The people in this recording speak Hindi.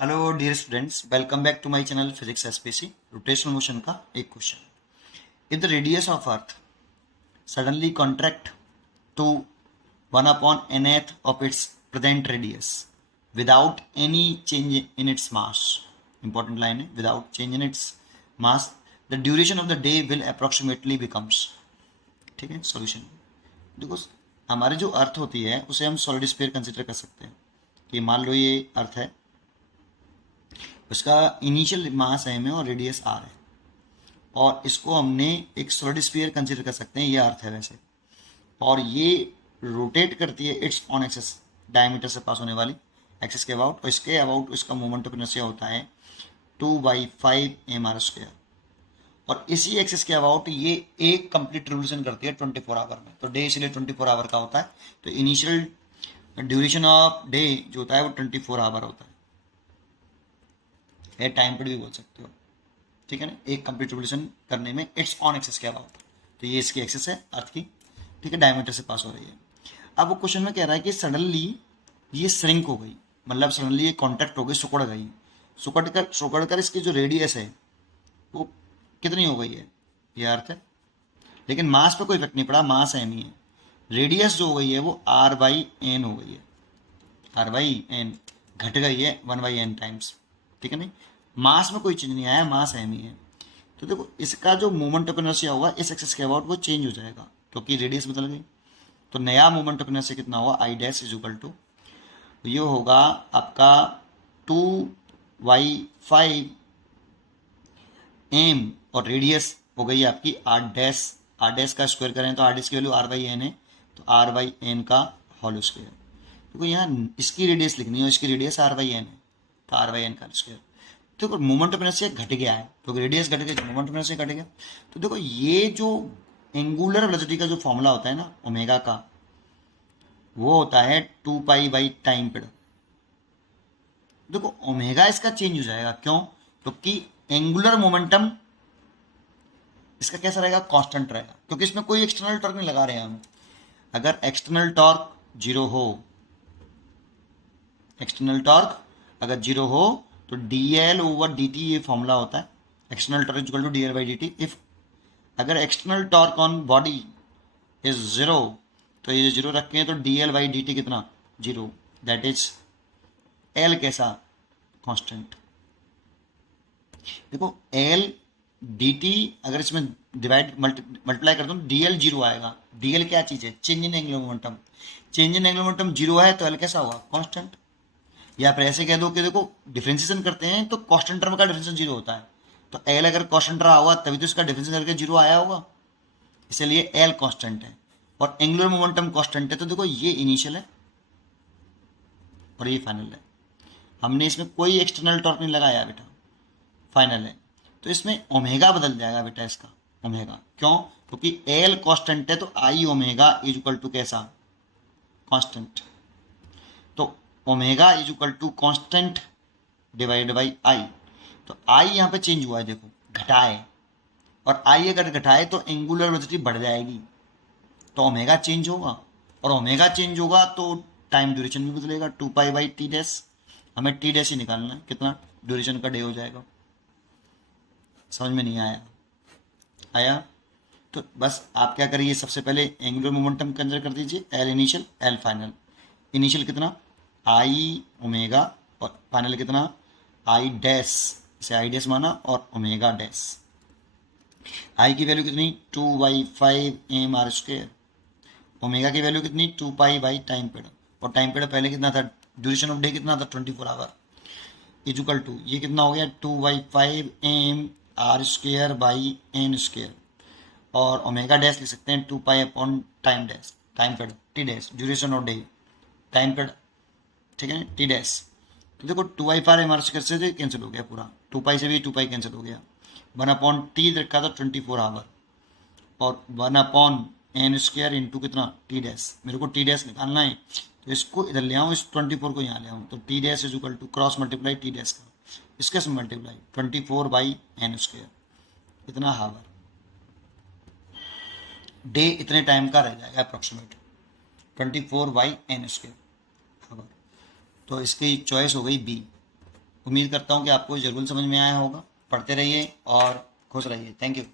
Hello dear students, welcome back to my channel physics SPC. Rotational motion का एक question. If the radius of earth suddenly contract to 1/nth of its present radius without any change in its mass, important line है, without change in its mass the duration of the day will approximately becomes. ठीक है, सॉल्यूशन देखो। हमारी जो अर्थ होती है उसे हम सॉलिड स्फीयर कंसिडर कर सकते हैं कि मान लो ये अर्थ है, उसका इनिशियल मास एम है और रेडियस आर है, और इसको हमने एक सॉलिड स्फीयर कंसिडर कर सकते हैं, ये अर्थ है वैसे, और ये रोटेट करती है इट्स ऑन एक्सिस, डायमीटर से पास होने वाली एक्सिस के अबाउट, और इसके अबाउट इसका मोमेंट ऑफ इनर्शिया होता है 2/5 mr², और इसी एक्सिस के अबाउट ये एक कंप्लीट रिवोल्यूशन करती है 24 आवर में। तो डे इसलिए 24 आवर का होता है, तो इनिशियल ड्यूरेशन ऑफ डे जो होता है वो 24 आवर होता है टाइम पीरियड भी बोल सकते हो। ठीक है ना, एक कंप्लीट रिवोल्यूशन करने में इट्स ऑन एक्सिस के अबाउट, तो ये इसकी एक्सिस है अर्थ की, ठीक है, डायमीटर से पास हो रही है। अब वो क्वेश्चन में कह रहा है कि सडनली ये श्रिंक हो गई, मतलब सडनली ये कॉन्टैक्ट हो गई, सिकुड़ गई, सिकुड़ कर इसकी जो रेडियस है वो कितनी हो गई है, ये अर्थ है, लेकिन मास पे कोई इफेक्ट नहीं पड़ा, मास एम ही है। रेडियस जो हो गई है वो r/n हो गई है, r/n घट गई है 1/n टाइम्स, ठीक है नहीं, मास में कोई चेंज नहीं आया, मास एम ही है। तो देखो इसका जो मोमेंट ऑफ इनर्शिया होगा इस एक्सिस के अबाउट वो चेंज हो जाएगा क्योंकि रेडियस बदल गई। तो नया मोमेंट ऑफ इनर्शिया कितना होगा, I dash is equal to, ये होगा आपका 2/5 m, और रेडियस हो गई आपकी आर डैश, आर डैश का स्क्वायर करें तो आर डैश की वैल्यू r/n है, तो r/n का होल स्क्वायर। देखो यहाँ इसकी रेडियस लिखनी है, इसकी रेडियस r/n है, तो r/n का स्क्वायर। देखो मोमेंट ऑफ इनर्शिया घट गया है, तो रेडियस घट गई, मोमेंट ऑफ इनर्शिया घट गया। तो देखो ये जो एंगुलर वेलोसिटी का जो फॉर्मूला होता है ना ओमेगा का, वो होता है 2π टाइम पीरियड। देखो ओमेगा इसका चेंज हो जाएगा, क्यों? क्योंकि एंगुलर मोमेंटम इसका कैसा रहेगा, कांस्टेंट रहेगा, क्योंकि इसमें कोई एक्सटर्नल टॉर्क नहीं लगा रहे हैं हम। अगर एक्सटर्नल टॉर्क जीरो हो, एक्सटर्नल टॉर्क अगर जीरो हो तो dl/dt ये फॉर्मूला होता है, external torque equal to dl/dt। If अगर external torque on body is zero, तो ये जीरो रखें तो dl/dt कितना, जीरो, दैट इज l कैसा, कांस्टेंट। देखो एल डी टी अगर इसमें डिवाइड मल्टीप्लाई कर दो तो डी एल जीरो आएगा। डी एल क्या चीज़ है, change in angular momentum, change in angular momentum zero है तो एल कैसा होगा, कांस्टेंट। या फिर ऐसे कह दो कि देखो डिफ्रेंसिएशन करते हैं तो कांस्टेंट टर्म का डिफरेंशियल जीरो होता है, तो एल अगर कांस्टेंट रहा होगा तभी तो इसका डिफरेंशियल करके जीरो आया होगा, इसलिए एल कांस्टेंट है और एंगुलर मोमेंटम कांस्टेंट है। तो देखो ये इनिशियल है और ये फाइनल है, हमने इसमें कोई एक्सटर्नल टॉर्क नहीं लगाया बेटा, फाइनल है। तो इसमें ओमेगा बदल जाएगा बेटा इसका, ओमेगा क्यों, क्योंकि एल कांस्टेंट है तो I omega is equal to कैसा, कांस्टेंट। तो omega is equal to constant divide by I, तो आई यहाँ पे चेंज हुआ है, देखो घटाए, और आई अगर घटाए तो एंगुलर वेलोसिटी बढ़ जाएगी, तो ओमेगा चेंज होगा, और ओमेगा चेंज होगा तो टाइम ड्यूरेशन भी बदलेगा, 2π/t डैश, हमें टी डैश ही निकालना है, कितना ड्यूरेशन का डे हो जाएगा। समझ में नहीं आया, आया? तो बस आप क्या करिए, सबसे पहले एंगुलर मोमेंटम कंसिडर कर दीजिए, L initial L final. Initial कितना, आई ओमेगा, और फाइनल कितना, आई डैश, इसे आई डैश माना और ओमेगा डैश। आई की वैल्यू कितनी, 2/5 mr², ओमेगा की वैल्यू कितनी, 2π टाइम पीरियड, और टाइम पीरियड पहले कितना था, ड्यूरेशन ऑफ डे कितना था, 24 आवर, इजुकल टू ये कितना हो गया, 2/5 mr²/n², और ओमेगा डैश लिख सकते हैं 2π time dash, time period T dash, duration of day, time period, ठीक है टी डैश। तो देखो 2/5 mr² से कैंसिल हो गया पूरा, 2π से भी 2π कैंसिल हो गया, 1/t रखा था 24 आवर, और 1/n² इंटू कितना, टी डैश, मेरे को टी डैश निकालना है, तो इसको इधर ले आऊँ, इस 24 को यहाँ ले आऊँ, तो T dash is equal to cross multiply T dash का, इसके से मल्टीप्लाई 24/n², इतना हावर, डे इतने टाइम का रह जाएगा अप्रोक्सीमेट, 24/n² हावर। तो इसकी चॉइस हो गई बी, उम्मीद करता हूँ कि आपको ये जरूर समझ में आया होगा। पढ़ते रहिए और खुश रहिए। Thank you.